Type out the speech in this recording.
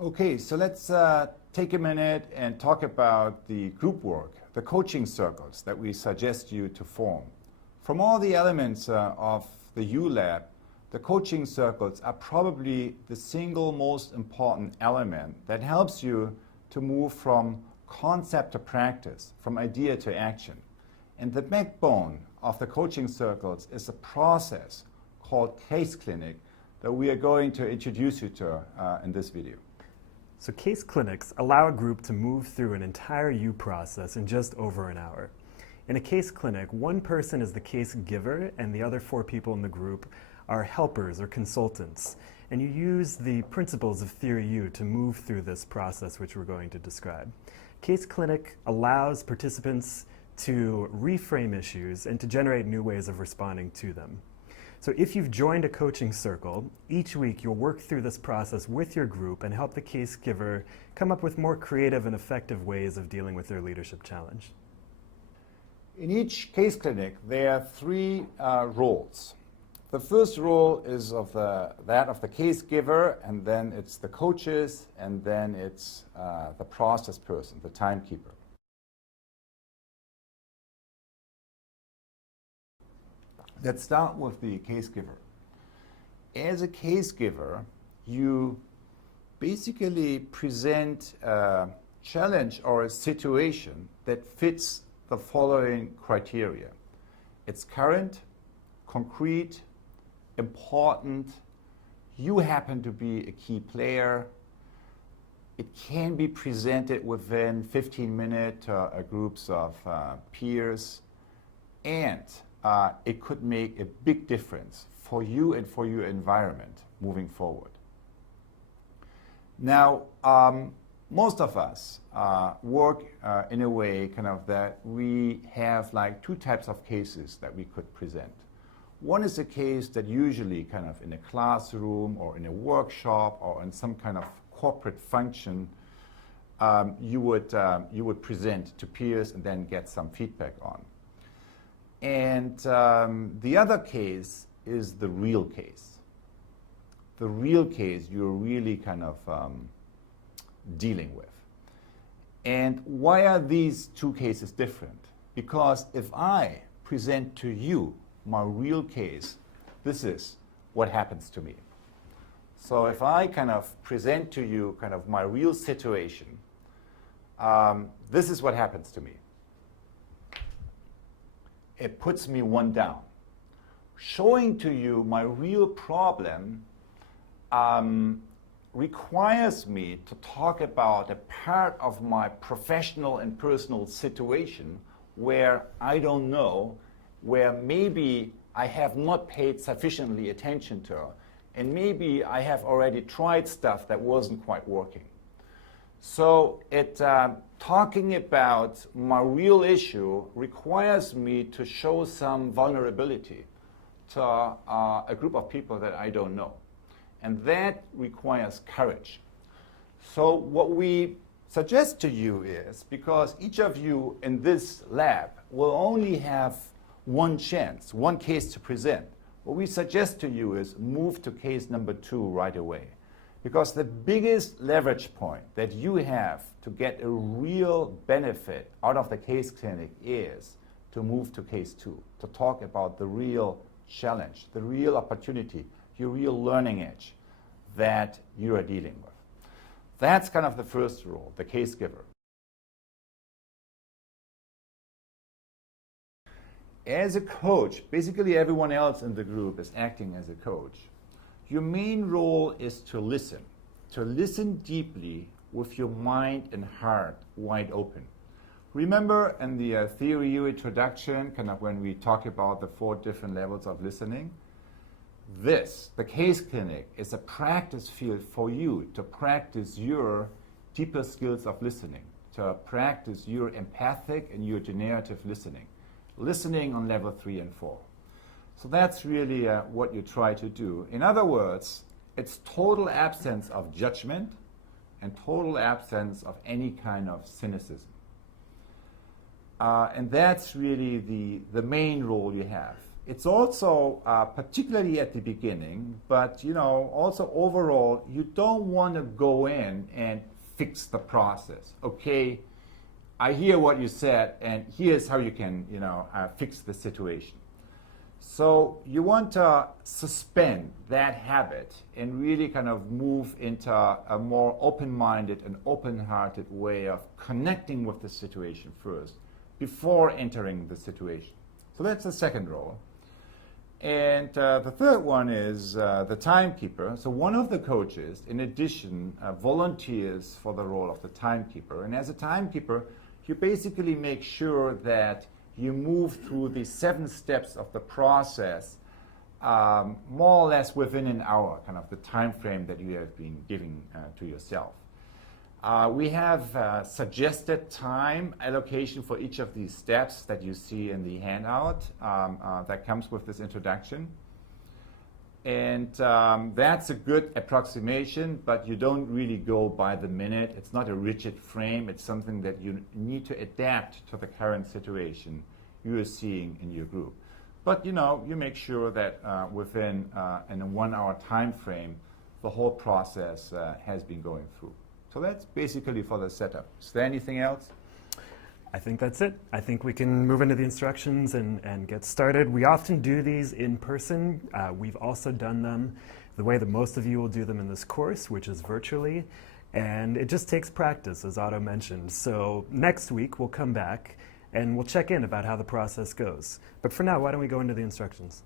Okay, so let's take a minute and talk about the group work, the coaching circles that we suggest you to form. From all the elements of the U-Lab, the coaching circles are probably the single most important element that helps you to move from concept to practice, from idea to action. And the backbone of the coaching circles is a process called case clinic that we are going to introduce you to in this video. So case clinics allow a group to move through an entire U process in just over an hour. In a case clinic, one person is the case giver and the other 4 people in the group are helpers or consultants. And you use the principles of Theory U to move through this process which we're going to describe. Case clinic allows participants to reframe issues and to generate new ways of responding to them. So if you've joined a coaching circle, each week you'll work through this process with your group and help the case giver come up with more creative and effective ways of dealing with their leadership challenge. In each case clinic, there are 3 roles. The first role is that of the case giver, and then it's the coaches, and then it's the process person, the timekeeper. Let's start with the case giver. As a case giver, you basically present a challenge or a situation that fits the following criteria. It's current, concrete, important, you happen to be a key player, it can be presented within 15 minutes to groups of peers, and it could make a big difference for you and for your environment moving forward. Now, most of us work in a way that we have like 2 types of cases that we could present. One is a case that usually in a classroom or in a workshop or in some kind of corporate function you would present to peers and then get some feedback on. And the other case is the real case. The real case you're really dealing with. And why are these 2 cases different? Because if I present to you my real case, this is what happens to me. So if I present to you my real situation, this is what happens to me. It puts me 1 down. Showing to you my real problem requires me to talk about a part of my professional and personal situation where I don't know, where maybe I have not paid sufficiently attention to, and maybe I have already tried stuff that wasn't quite working. So talking about my real issue requires me to show some vulnerability to a group of people that I don't know. And that requires courage. So what we suggest to you is, because each of you in this lab will only have 1 chance, 1 case to present, what we suggest to you is move to case number 2 right away. Because the biggest leverage point that you have to get a real benefit out of the case clinic is to move to case 2, to talk about the real challenge, the real opportunity, your real learning edge that you are dealing with. That's the first role, the case giver. As a coach, basically everyone else in the group is acting as a coach. Your main role is to listen deeply with your mind and heart wide open. Remember in the Theory U introduction, when we talk about the 4 different levels of listening? The case clinic, is a practice field for you to practice your deeper skills of listening, to practice your empathic and your generative listening on level 3 and 4. So that's really what you try to do. In other words, it's total absence of judgment and total absence of any kind of cynicism. And that's really the main role you have. It's also particularly at the beginning, but also overall, you don't want to go in and fix the process. Okay, I hear what you said, and here's how you can fix the situation. So you want to suspend that habit and really kind of move into a more open-minded and open-hearted way of connecting with the situation first before entering the situation. So that's the second role. And the third one is the timekeeper. So one of the coaches, in addition, volunteers for the role of the timekeeper. And as a timekeeper, you basically make sure that you move through the 7 steps of the process more or less within an hour, kind of the time frame that you have been giving to yourself. We have suggested time allocation for each of these steps that you see in the handout that comes with this introduction. And that's a good approximation, but you don't really go by the minute. It's not a rigid frame. It's something that you need to adapt to the current situation you are seeing in your group. But you make sure that within in a 1 hour time frame, the whole process has been going through. So that's basically for the setup. Is there anything else? I think that's it. I think we can move into the instructions and get started. We often do these in person. We've also done them the way that most of you will do them in this course, which is virtually. And it just takes practice, as Otto mentioned. So next week we'll come back and we'll check in about how the process goes. But for now, why don't we go into the instructions?